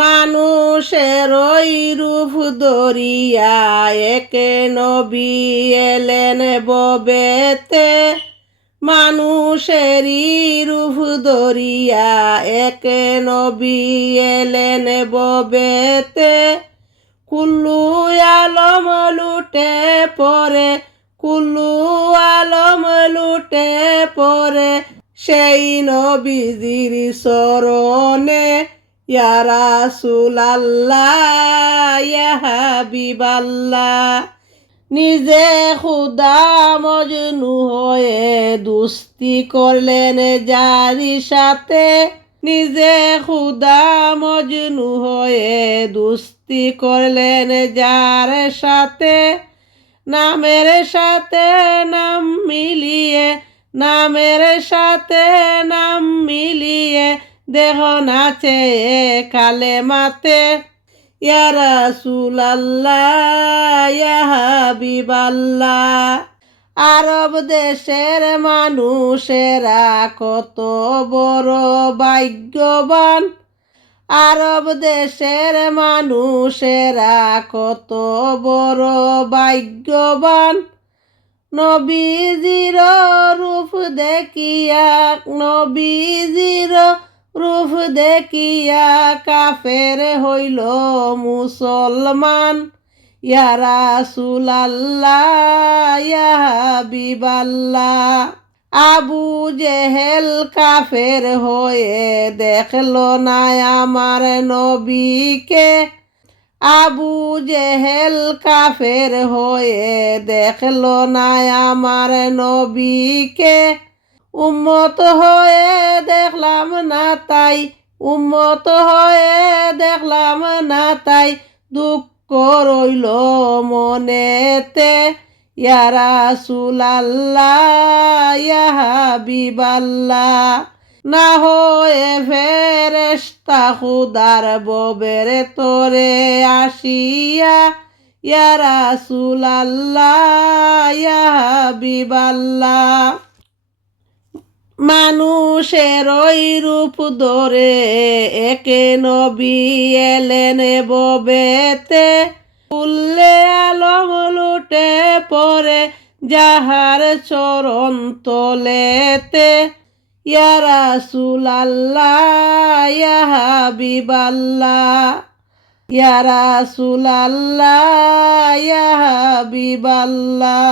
মানুষের ওই রূপ ধরিয়া একে নবী এলেন ববেতে, মানুষেরই রূপ ধরিয়া একে নবী এলেন ববেতে। কুল্লু আলম লুটে পরে, কুল্লু আলম লুটে পরে সেই নবীজির চরণে। ইয়া রাসূলাল্লাহ ইয়া হাবিবাল্লাহ। নিজে খুদা মজনু হয়ে দুস্তি করলেন যারি সাথে, নিজে খুদা মজনু হয়ে দুস্তি করলেন যার সাথে। নামের সাথে নাম মিলিয়ে, নামের সাথে নাম মিলিয়ে দেহ নাচে কালেমাতে। ইয়া রাসূলাল্লাহ ইয়া হাবিবাল্লাহ। আরব দেশের মানুষেরা কত বড় ভাগ্যবান, আরব দেশের মানুষেরা কত বড় ভাগ্যবান। নবীজির রূপ দেখিয়া, নবীজির রূপ দেখিয়া কাফের হইল মুসলমান। ইয়া রাসূলাল্লাহ ইয়া হাবিবাল্লাহ। আবু জেহেল কাফের হয়ে দেখল না আমার নবীকে, আবু জেহেল কাফের হয়ে দেখল না আমার নবীকে। উম্মত হয়ে দেখলাম না তাই, উম্মত হয়ে দেখলাম না তাই দুঃখ রইল মনেতে। ইয়া রাসূলাল্লাহ ইয়া হাবিবাল্লাহ। না হয়ে ফেরেশতা খুদার ববের তোরে আসিয়া। ইয়া রাসূলাল্লাহ ইয়া হাবিবাল্লাহ। মানুষের ওই রূপ ধরে একে নবী এলেন ববেতে। কুল্লে আলম লুটে পরে যাহার চরণ তলেতে। ইয়া রাসূলাল্লাহ ইয়া হাবিবাল্লাহ। ইয়া রাসূলাল্লাহ ইয়া হাবিবাল্লাহ।